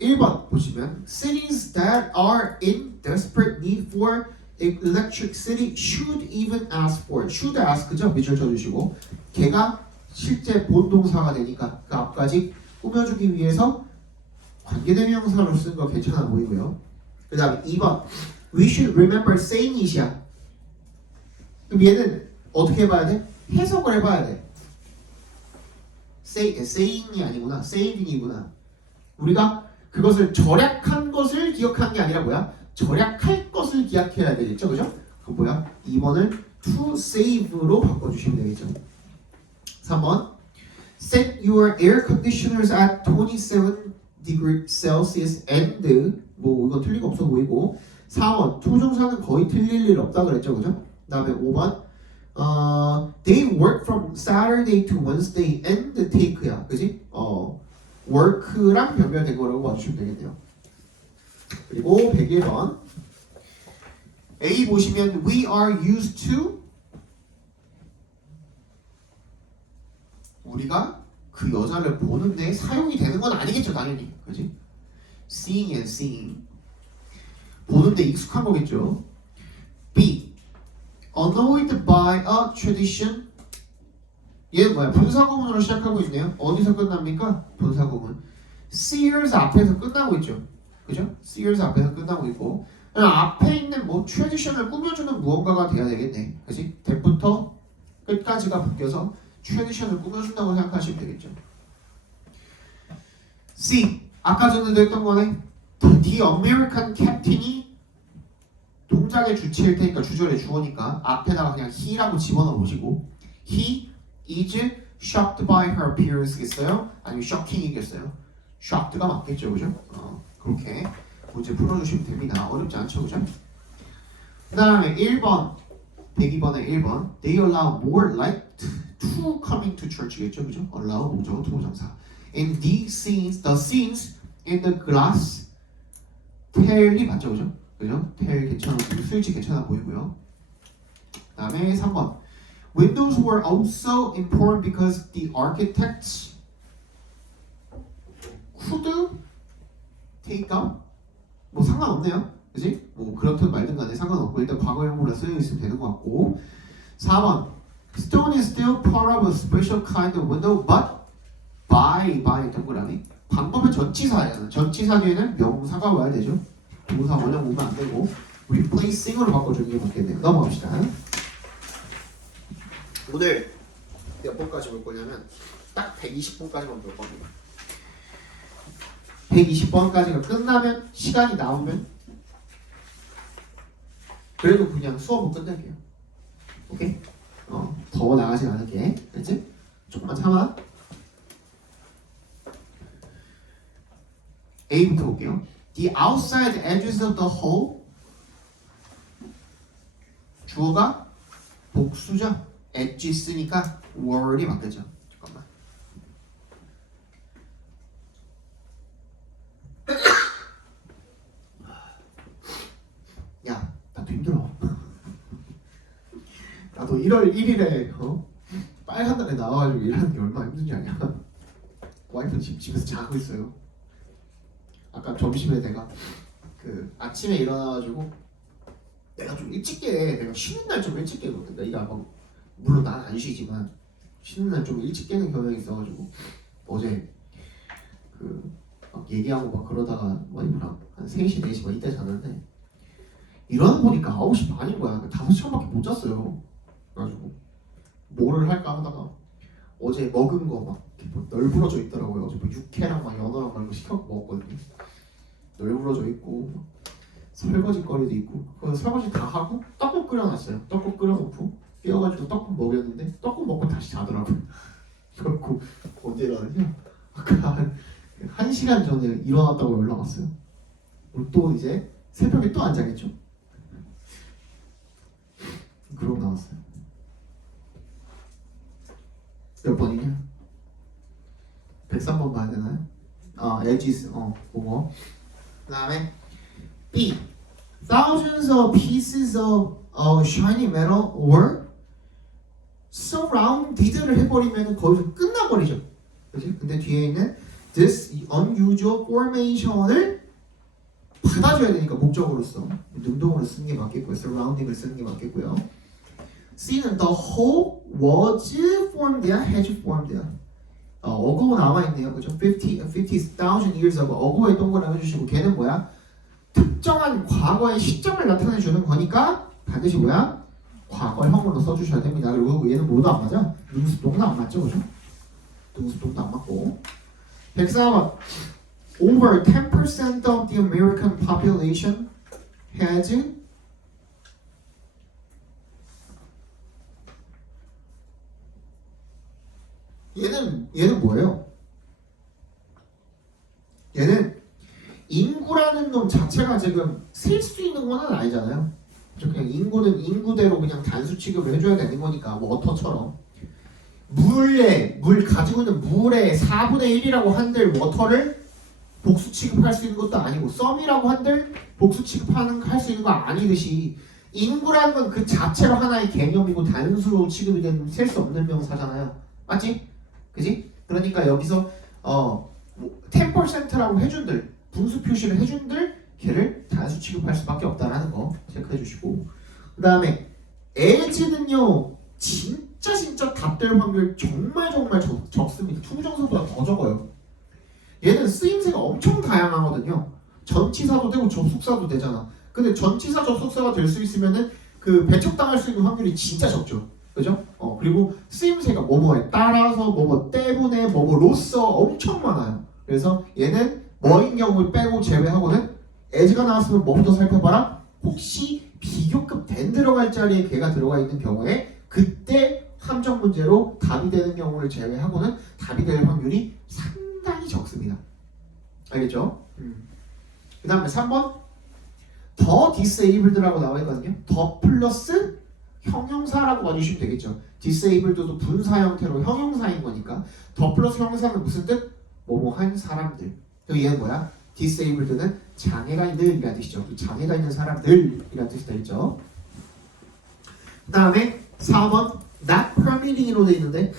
1번 보시면 cities that are in desperate need for electricity should even ask for it. should ask죠? 밑줄 쳐주시고, 걔가 실제 본동사가 되니까 그 앞까지 꾸며주기 위해서 관계대명사로 쓴 거 괜찮아 보이고요. 그 다음에 2번 we should remember saying it이야. 그럼 얘는 어떻게 해봐야 돼? 해석을 해봐야 돼. saying이 아니구나. saying이구나. 우리가 그것을 절약한 것을 기억하는 게 아니라 뭐야? 절약할 것을 기억해야 되겠죠, 그죠? 그 뭐야? 2번을 to save로 바꿔주시면 되겠죠. 3번 set your air conditioners at 27 degrees Celsius and 뭐 이건 틀린 거 없어 보이고, 4번 투정사는 거의 틀릴 일 없다 그랬죠, 그죠? 그 다음에 5번 they work from Saturday to Wednesday and take야, 그지? work랑 변별된 거라고 봐주시면 되겠네요. 그리고 101번 A 보시면 we are used to, 우리가 그 여자를 보는데 사용이 되는 건 아니겠죠, 당연히. 그지? seeing and seeing. 보는데 익숙한 거겠죠. B. annoyed by a tradition. 얘는 뭐야? 분사구문으로 시작하고 있네요. 어디서 끝납니까? 분사구문. Sears 앞에서 끝나고 있죠. 그죠? Sears 앞에서 끝나고 있고, 앞에 있는 뭐 tradition을 꾸며주는 무언가가 돼야 되겠네. 그지? 대부터 끝까지가 바뀌어서 tradition을 꾸며준다고 생각하시면 되겠죠. C. 아까 전에도 했던 거네. The American captain이 동작의 주체일 테니까, 주절의 주어니까 앞에다가 그냥 he라고 집어넣어 보시고, he is shocked by her appearance겠어요? 아니면 shocking이겠어요? shocked가 맞겠죠, 그죠? 그렇게 문제 풀어주시면 됩니다. 어렵지 않죠, 그죠? 그 다음에 1번 102번에 1번 they allow more light to coming to church겠죠, 그죠? allow 뭐죠? 투부정사. And the scenes in the glass 텔이 맞죠, 그죠? 그죠? 텔 괜찮아 보이고, 스위치 괜찮아 보이고요. 그 다음에 3번 windows were also important because the architects could take out, 뭐 상관없네요, 그지? 뭐 그렇든 말든 간에 상관없고 일단 과거형으로 쓰여 있으면 되는 것 같고. 4번 stone is still part of a special kind of window but by 동그라미 방법의 전치사예요. 전치사 뒤에는 명사가 와야 되죠. 동사 원형 오면 안 되고 replacing으로 바꿔주는 게 맞겠네요. 넘어갑시다. 오늘 몇 번까지 볼 거냐면 딱 120번까지만 볼 겁니다. 120번까지가 끝나면, 시간이 나오면 그래도 그냥 수업은 끝낼게요. 오케이? 더 나가진 않을게. 알지? 조금만 참아. A부터 볼게요. The outside edges of the hole. 주어가 복수죠. edge 쓰니까 word이 맞겠죠. 잠깐만. 야, 나도 힘들어. 나도 1월 1일에 빨간 날에 나와가지고 일하는 게 얼마나 힘든지 아냐. 와이프는 집에서 자고 있어요. 아까 점심에 내가 그 아침에 일어나가지고 내가 좀 일찍 깨. 내가 쉬는 날 좀 일찍 깨거든. 내가 막 물론 난 안 쉬지만 쉬는 날 좀 일찍 깨는 경향이 있어가지고 어제 그 막 얘기하고 막 그러다가 와이프랑 한 3시 4시 막 이때 잤는데 일어나 보니까 9시 반인 거야. 5시간밖에 못 잤어요. 그래가지고 뭐를 할까 하다가 어제 먹은 거 막 널브러져 있더라고요. 어제 뭐 육회랑 막 연어랑 막 이런 거 시켜 먹었거든요. 널브러져 있고 막 설거지 거리도 있고 그래서 설거지 다 하고 떡국 끓여놨어요. 떡국 끓여놓고 깨워가지고 떡국 먹였는데 떡국 먹고 다시 자더라고요. 그래갖고 언제 일어났냐? 아까 한 시간 전에 일어났다고 연락 왔어요. 그리고 또 이제 새벽에 또 안 자겠죠? 그러고 나왔어요. 몇 번이냐? 103번 봐야 되나요? edges, 그거. 그 다음에 B. Thousands of pieces of shiny metal were surrounded를 해버리면 거기서 끝나버리죠. 그치? 근데 뒤에 있는 this unusual formation을 받아줘야 되니까 목적으로서 능동으로 쓰는 게 맞겠고요. surrounding을 쓰는 게 맞겠고요. C는 the whole was formed there, has formed there. 어고 남아있네요. 그죠? 50,000 years ago. 어고에 동그라미 해주시고 걔는 뭐야? 특정한 과거의 시점을 나타내주는 거니까 반드시 뭐야? 과거형으로 써주셔야 됩니다. 그리고 얘는 뭐도 안 맞아? 능수동도 안 맞죠? 그죠? 능수동도 안 맞고 104번 Over 10% of the American population has 얘는 뭐예요? 얘는 인구라는 놈 자체가 지금 셀 수 있는 건 아니잖아요. 그냥 인구는 인구대로 그냥 단수 취급을 해줘야 되는 거니까 워터처럼 물 가지고 있는 물의 4분의 1이라고 한들 워터를 복수 취급할 수 있는 것도 아니고 썸이라고 한들 복수 할 수 있는 거 아니듯이 인구라는 건 그 자체로 하나의 개념이고 단수로 취급이 되는 셀 수 없는 명사잖아요. 맞지? 그지? 그러니까 여기서 10%라고 해준들 분수 표시를 해준들 걔를 단수 취급할 수밖에 없다라는 거 체크해 주시고 그 다음에 as는요 진짜 답될 확률 정말 적습니다. 투부정사보다 더 적어요. 얘는 쓰임새가 엄청 다양하거든요. 전치사도 되고 접속사도 되잖아. 근데 전치사 접속사가 될 수 있으면은 그 배척당할 수 있는 확률이 진짜 적죠. 그죠? 그리고 쓰임새가 뭐뭐에 따라서 뭐뭐 때문에 뭐뭐로써 엄청 많아요. 그래서 얘는 뭐인 경우 빼고 제외하고는 as가 나왔으면 뭐부터 살펴봐라. 혹시 비교급 된 들어갈 자리에 걔가 들어가 있는 경우에 그때 함정 문제로 답이 되는 경우를 제외하고는 답이 될 확률이 상당히 적습니다. 알겠죠? 그 다음에 3번 더 disabled라고 나와 있거든요. 더 플러스 형용사라고 봐주시면 되겠죠. disabled도 분사 형태로 형용사인 거니까 더 플러스 형용사는 무슨 뜻? 뭐뭐한 사람들. 그리고 얘는 뭐야? disabled는 장애가 있는 이라는 뜻이죠. 장애가 있는 사람들이라는 뜻이 되겠죠. 그 다음에 4번 not permitting으로 되어 있는데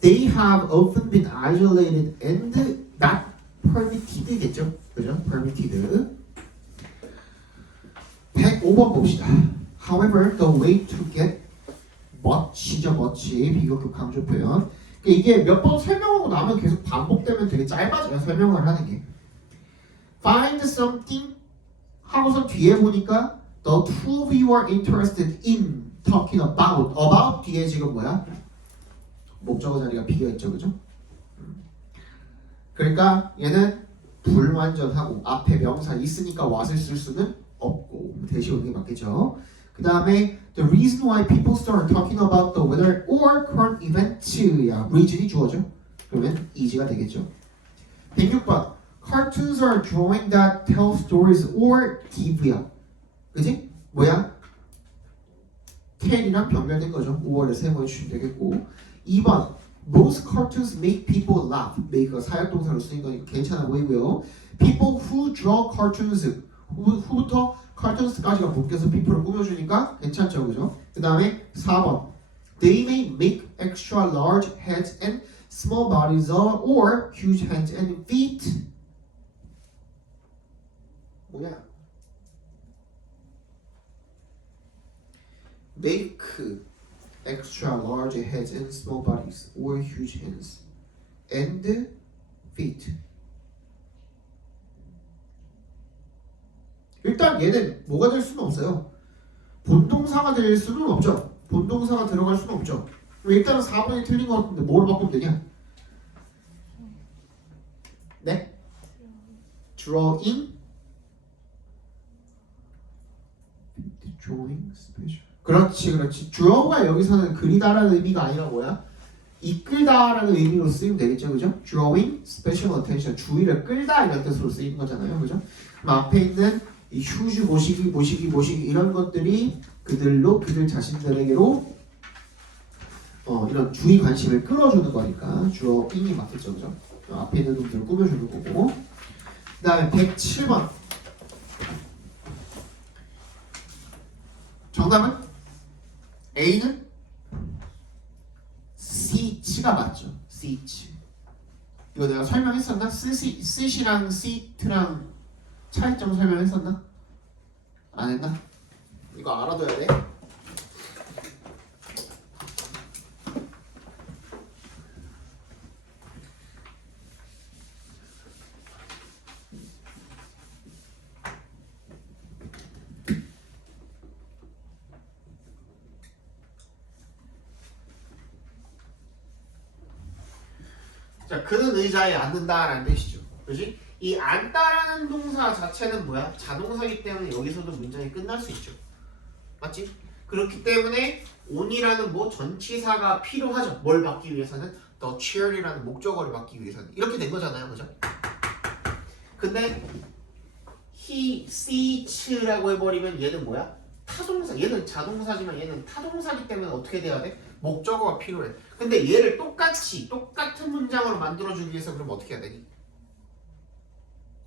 they have often been isolated and not permitted겠죠. 그죠? permitted. 105번 봅시다. However, the way to get much이죠. much 비교급 강조 표현. 이게 몇 번 설명하고 나면 계속 반복되면 되게 짧아져요. 설명을 하는 게. Find something 하고서 뒤에 보니까 the two of you are interested in talking about. about 뒤에 지금 뭐야? 목적어 자리가 비어있죠. 그죠? 그러니까 얘는 불완전하고 앞에 명사 있으니까 what을 쓸 수는 없고 대신 오는 게 맞겠죠. 그 다음에 the reason why people start talking about the weather or current events야 reason이 주어져. 그러면 is가 되겠죠. 106번 cartoons are drawing that tell stories or give야. 그지? 뭐야? tell이랑 변별된 거죠. 5월에 세모해 주시면 되겠고 2번 most cartoons make people laugh. make가 사역동사로 쓰인 거니까 괜찮아 보이고요. people who draw cartoons 후부터 cartoons까지가 묶여서 people을 꾸며주니까 괜찮죠. 그죠? 그 다음에 4번 they may make extra large heads and small bodies or huge hands and feet. 뭐냐? make extra large heads and small bodies or huge hands and feet. 일단 얘는 뭐가 될 수는 없어요. 본동사가 될 수는 없죠. 본동사가 들어갈 수는 없죠. 일단은 4번이 틀린 것 같은데 뭐로 바꾸면 되냐? 네? drawing special. 그렇지. draw가 여기서는 그리다라는 의미가 아니라 뭐야? 이끌다라는 의미로 쓰이면 되겠죠, 그죠? drawing special attention, 주의를 끌다 이런 뜻으로 쓰이는 거잖아요, 그죠? 그럼 앞에 있는 이 휴지 모시기 이런 것들이 그들 자신들에게로 이런 주의 관심을 끌어주는 거니까 drawing이 맞겠죠, 그죠? 앞에 있는 놈들을 꾸며주는 거고. 그 다음에 107번 정답은 A는 seat가 맞죠. seat. 이거 내가 설명했었나? sit이랑 seat랑 차이점 설명했었나? 안 했나? 이거 알아둬야 돼. 자, 그는 의자에 앉는다라는 뜻이죠. 그렇지? 이 앉다라는 동사 자체는 뭐야? 자동사이기 때문에 여기서도 문장이 끝날 수 있죠. 맞지? 그렇기 때문에 on이라는 뭐 전치사가 필요하죠. 뭘 받기 위해서는? the chair이라는 목적어를 받기 위해서는. 이렇게 된 거잖아요. 그죠? 근데 he seats라고 해버리면 얘는 뭐야? 타동사. 얘는 자동사지만 얘는 타동사기 때문에 어떻게 돼야 돼? 목적어가 필요해. 근데 얘를 똑같은 문장으로 만들어주기 위해서 그럼 어떻게 해야 되니?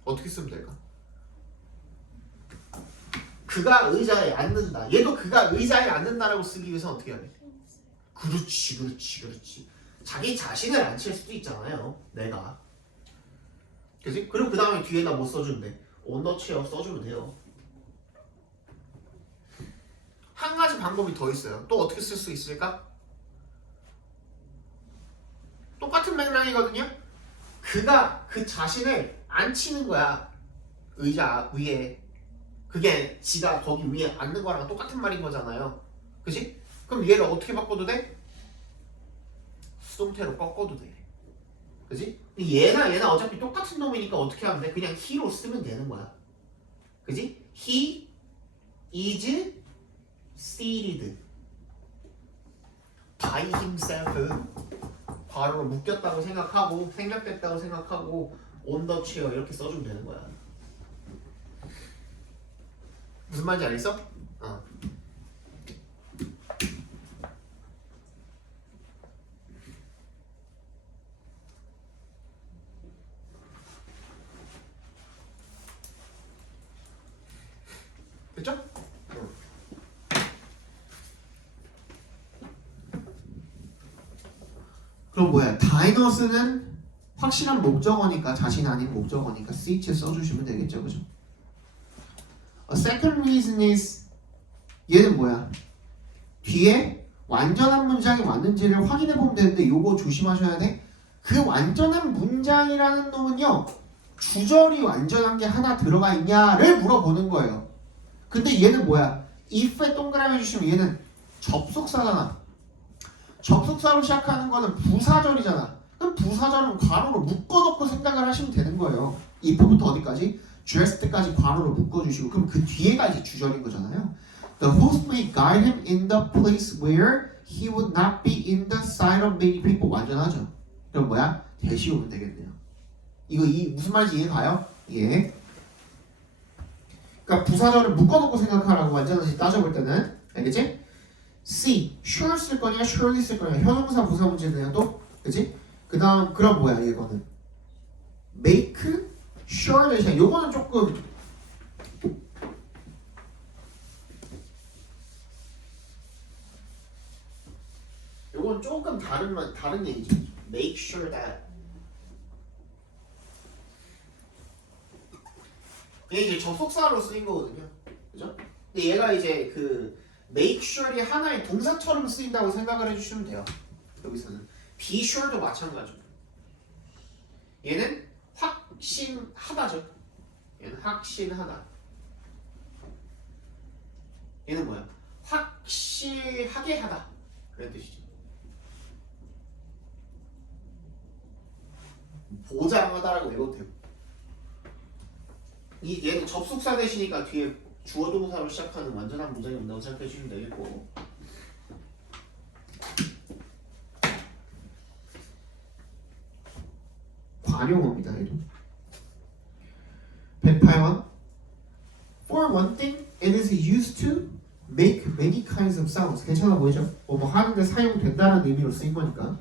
어떻게 쓰면 될까? 그가 의자에 앉는다. 얘도 그가 의자에 앉는다라고 쓰기 위해서 어떻게 해야 돼? 그렇지. 자기 자신을 앉힐 수도 있잖아요. 내가. 그치? 그리고 그 다음에 뒤에다 뭐 써주면 돼? on the chair 써주면 돼요. 한 가지 방법이 더 있어요. 또 어떻게 쓸 수 있을까? 똑같은 맥락이거든요. 그가 그 자신을 앉히는 거야. 의자 위에. 그게 지가 거기 위에 앉는 거랑 똑같은 말인 거잖아요. 그지? 그럼 얘를 어떻게 바꿔도 돼? 수동태로 꺾어도 돼. 그지? 얘나 어차피 똑같은 놈이니까 어떻게 하면 돼? 그냥 he로 쓰면 되는 거야. 그지? He is seated by himself. 바로 묶였다고 생각하고 생략됐다고 생각하고 on the chair 이렇게 써주면 되는 거야. 무슨 말인지 알겠어? 됐죠? 그럼 뭐야? 다이너스는 확실한 목적어니까 자신 아닌 목적어니까 seat에 써주시면 되겠죠, 그죠? A second reason is 얘는 뭐야? 뒤에 완전한 문장이 왔는지를 확인해 보면 되는데 요거 조심하셔야 돼. 그 완전한 문장이라는 놈은요 주절이 완전한 게 하나 들어가 있냐를 물어보는 거예요. 근데 얘는 뭐야? if에 동그라미 주시면 얘는 접속사잖아. 접속사로 시작하는 거는 부사절이잖아. 그럼 부사절은 괄호로 묶어놓고 생각을 하시면 되는 거예요. if부터 어디까지? dressed까지 괄호로 묶어주시고 그럼 그 뒤에가 이제 주절인 거잖아요. The host may guide him in the place where he would not be in the sight of many people. 완전하죠. 그럼 뭐야? 대시 오면 되겠네요. 이거 무슨 말인지 이해 가요? 예. 그러니까 부사절을 묶어놓고 생각하라고 완전하게 따져볼 때는 알겠지? C, sure 쓸 거냐, surely 쓸 거냐. 현용사 부사 문제네요 또. 그치? 그 다음 그럼 뭐야 이거는? make sure 대신 요거는 조금 요건 조금 다른 얘기죠. make sure that 이게 이제 접속사로 쓰인 거거든요. 그죠? 근데 얘가 이제 그 make sure이 하나의 동사처럼 쓰인다고 생각을 해주시면 돼요. 여기서는 be sure도 마찬가지고 얘는 확신하다죠. 얘는 확신하다. 얘는 뭐야? 확실하게 하다 그런 뜻이죠. 보장하다라고 외워도 되고 이 얘는 접속사 대시니까 뒤에 주어 동사로 시작하는 완전한 문장이 온다고 생각해 주시면 되겠고 관용어입니다. 얘도 108번 For one thing, it is used to make many kinds of sounds. 괜찮아 보이죠? 뭐 하는데 사용된다는 의미로 쓰인 거니까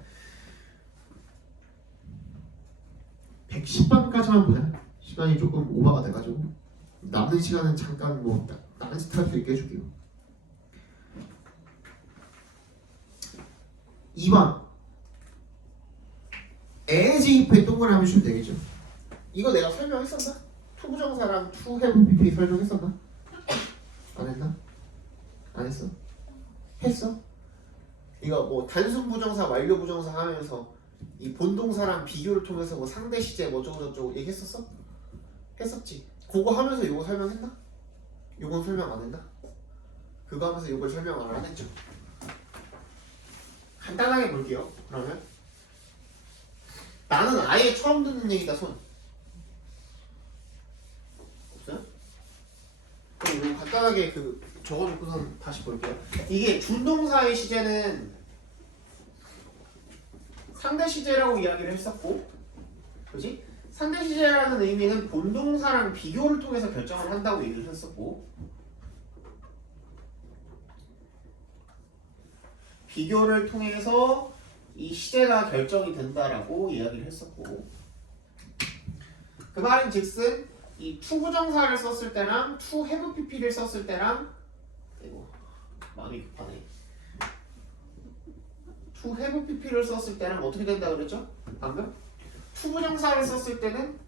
110번까지만 보자. 시간이 조금 오버가 돼가지고 남는 시간은 잠깐 뭐 다른 짓 할 수 있게 해줄게요. 2번 as if에 동그라미 주면 되겠죠. 이거 내가 설명했었나? 투부정사랑 to have pp 설명했었나? 안 했나? 안 했어? 했어? 이거 뭐 단순 부정사, 완료 부정사 하면서 이 본동사랑 비교를 통해서 뭐 상대 시제 뭐 어쩌고 저쩌고 얘기했었어? 했었지. 그거 하면서 이거 설명했나? 이건 설명 안 했나? 그거 하면서 이걸 설명을 안 했죠. 간단하게 볼게요. 그러면 나는 아예 처음 듣는 얘기다 손. 없어요? 그럼 이거 간단하게 그 적어놓고선 다시 볼게요. 이게 준동사의 시제는 상대 시제라고 이야기를 했었고, 그렇지? 상대 시제라는 의미는 본동사랑 비교를 통해서 결정을 한다고 얘기를 했었고, 비교를 통해서 이 시제가 결정이 된다라고 이야기를 했었고, 그 말인즉슨 이 to 부정사를 썼을 때랑 to have pp를 썼을 때랑 이거 마음이 급하네. to have pp를 썼을 때는 어떻게 된다 그랬죠? 방금? to 부정사를 썼을 때는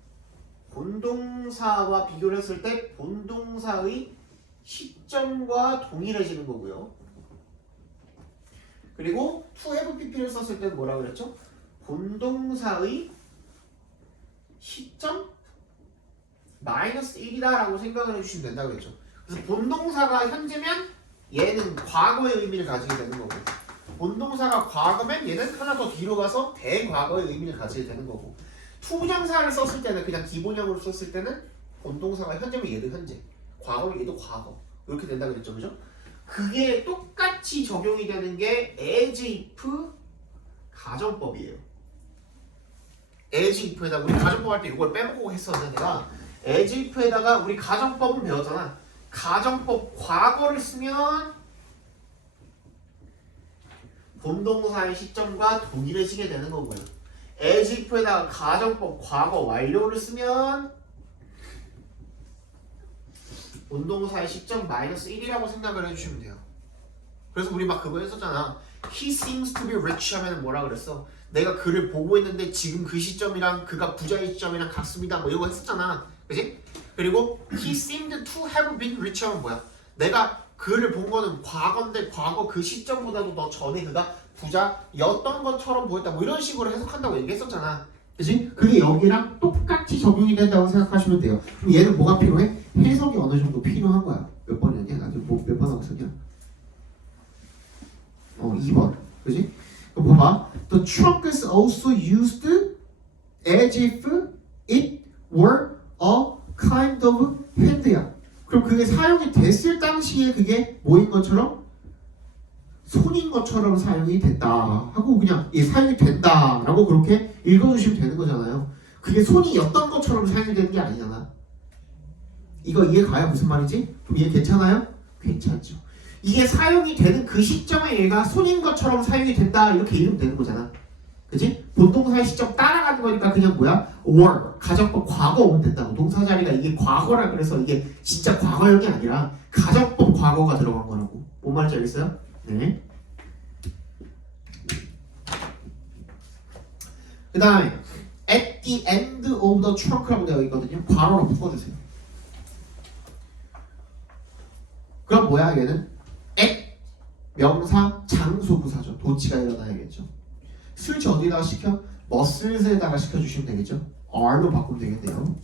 본동사와 비교를 했을 때 본동사의 시점과 동일해지는 거고요. 그리고 to have pp를 썼을 때는 뭐라 그랬죠? 본동사의 시점 마이너스 1이다라고 생각을 해주시면 된다고 그랬죠. 그래서 본동사가 현재면 얘는 과거의 의미를 가지게 되는 거고, 본동사가 과거면 얘는 하나 더 뒤로 가서 대과거의 의미를 가지게 되는 거고, 투부정사를 썼을 때는 그냥 기본형으로 썼을 때는 본동사가 현재면 얘도 현재, 과거면 얘도 과거 이렇게 된다 그랬죠, 그죠? 그게 똑같이 적용이 되는 게 as if 가정법이에요. as if에다 우리 가정법 할 때 이걸 빼먹고 했었는데 내가 as if에다가 우리 가정법은 배웠잖아. 가정법 과거를 쓰면 본동사의 시점과 동일해지게 되는 거고요. as if에다가 가정법 과거 완료를 쓰면 본동사의 시점 마이너스 1이라고 생각을 해주시면 돼요. 그래서 우리 막 그거 했었잖아. He seems to be rich 하면 뭐라 그랬어? 내가 그를 보고 있는데 지금 그 시점이랑 그가 부자의 시점이랑 같습니다. 뭐 이거 했었잖아. 그지? 그리고 he seemed to have been rich 하면 뭐야? 내가 그를 본 거는 과거인데 과거 그 시점보다도 더 전에 그가 부자였던 것처럼 보였다. 뭐 이런 식으로 해석한다고 얘기했었잖아. 그지? 그게 여기랑 똑같이 적용이 된다고 생각하시면 돼요. 그럼 얘는 뭐가 필요해? 해석이 어느 정도 필요한 거야. 몇 번이었냐? 나 지금 몇 번 하고 있었냐? 2번. 그지? 그럼 봐봐. The trunk is also used as if it were a kind of hand야. 그럼 그게 사용이 됐을 당시에 그게 뭐인 것처럼? 손인 것처럼 사용이 됐다 하고 그냥 사용이 된다라고 그렇게 읽어주시면 되는 거잖아요. 그게 손이었던 것처럼 사용이 되는 게 아니잖아. 이거 이해 가야 무슨 말이지? 좀 이해 괜찮아요? 괜찮죠. 이게 사용이 되는 그 시점에 얘가 손인 것처럼 사용이 된다 이렇게 읽으면 되는 거잖아. 그치? 본동사의 시점 따라가는 거니까 그냥 뭐야? or 가정법 과거 오면 된다고. 동사 자리가 이게 과거라 그래서 이게 진짜 과거형이 아니라 가정법 과거가 들어간 거라고. 뭔 말인지 알겠어요? 네. 그 다음에 at the end of the trunk라고 되어 있거든요. 괄호로 묶어주세요. 그럼 뭐야 얘는? at 명사 장소 부사죠. 도치가 일어나야겠죠. 슬지 어디다가 시켜? 머슬스에다가 시켜주시면 되겠죠. R로 바꾸면 되겠네요.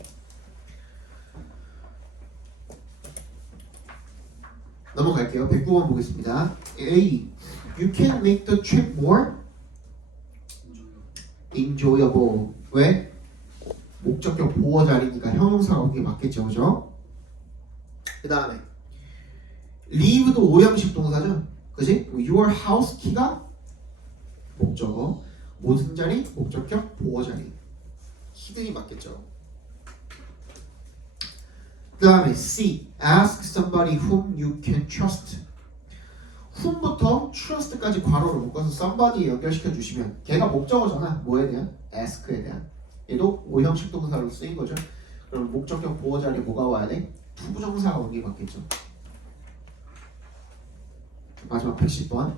넘어갈게요. 109번 보겠습니다. A. You can make the trip more enjoyable. 왜? 목적격 보어 자리니까 형용사가 오는 게 맞겠죠, 그죠? 그 다음에 leave도 오형식 동사죠, 그지? Your house key가 목적어, 모든 자리 목적격 보어 자리. 히든이 맞겠죠. 그 다음에 C. Ask somebody whom you can trust. whom부터 trust까지 괄호를 묶어서 somebody에 연결시켜 주시면 걔가 목적어잖아. 뭐에 대한? ask에 대한. 얘도 오형식 동사로 쓰인 거죠. 그럼 목적격 보어 자리에 뭐가 와야 돼? 투부정사가 오는 게 맞겠죠. 마지막 80번.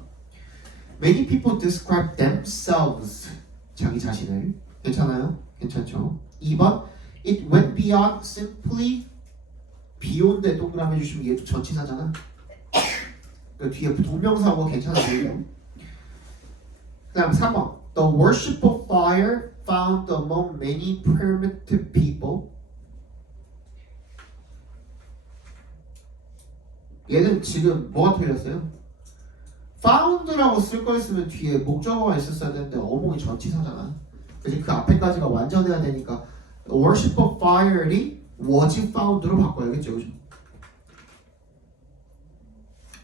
Many people describe themselves. 자기 자신을. 괜찮아요? 괜찮죠? 2번. It went beyond simply. beyond에 동그라미 해주시면 얘도 전치사잖아. 그 뒤에 동명사고 괜찮아 보이죠? 그 다음 3번. The worship of fire found among many primitive people. 얘는 지금 뭐가 틀렸어요? found라고 쓸 거였으면 뒤에 목적어가 있었어야 되는데 어목이 전치사잖아. 그래서 그 앞에까지가 완전해야 되니까 worship of fire이 was found로 바꿔야겠죠, 그죠?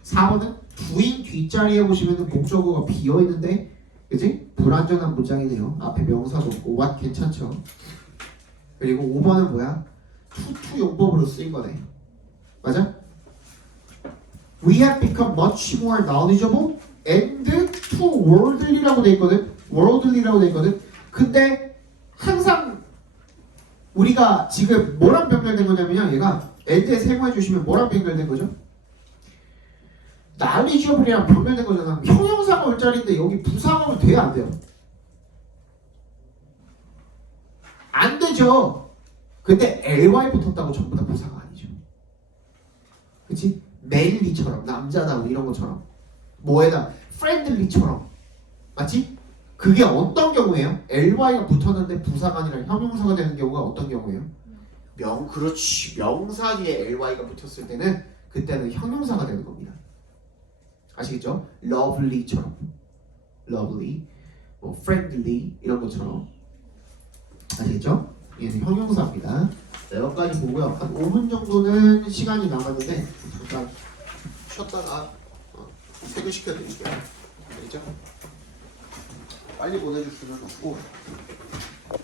4번은 do인 뒷자리에 보시면 목적어가 비어있는데 그치? 불완전한 문장이네요. 앞에 명사도 없고 what 괜찮죠? 그리고 5번은 뭐야? to 용법으로 쓰인 거네. 맞아? We have become much more knowledgeable and to worldly라고 돼 있거든. worldly라고 돼 있거든. 근데 항상 우리가 지금 뭐랑 병렬된 거냐면요. 얘가 and에 세모해 주시면 뭐랑 병렬된 거죠? knowledgeable이랑 병렬된 거잖아. 형용사가 올 자리인데 여기 부사가 오면 돼요, 안 돼요? 안 되죠. 근데 ly 붙었다고 전부 다 부사가 아니죠. 그치? manly처럼 남자다워 이런 것처럼 뭐에다 friendly처럼 맞지? 그게 어떤 경우예요? ly가 붙었는데 부사가 아니라 형용사가 되는 경우가 어떤 경우예요? 그렇지. 명사 뒤에 ly가 붙었을 때는 그때는 형용사가 되는 겁니다. 아시겠죠? lovely처럼 lovely, 뭐 friendly 이런 것처럼 아시겠죠? 얘는 형용사입니다. 네, 여기까지 보고요. 한 5분 정도는 시간이 남았는데 잠깐 쉬었다가 퇴근시켜 드릴게요. 알겠죠? 빨리 보내줄 수는 없고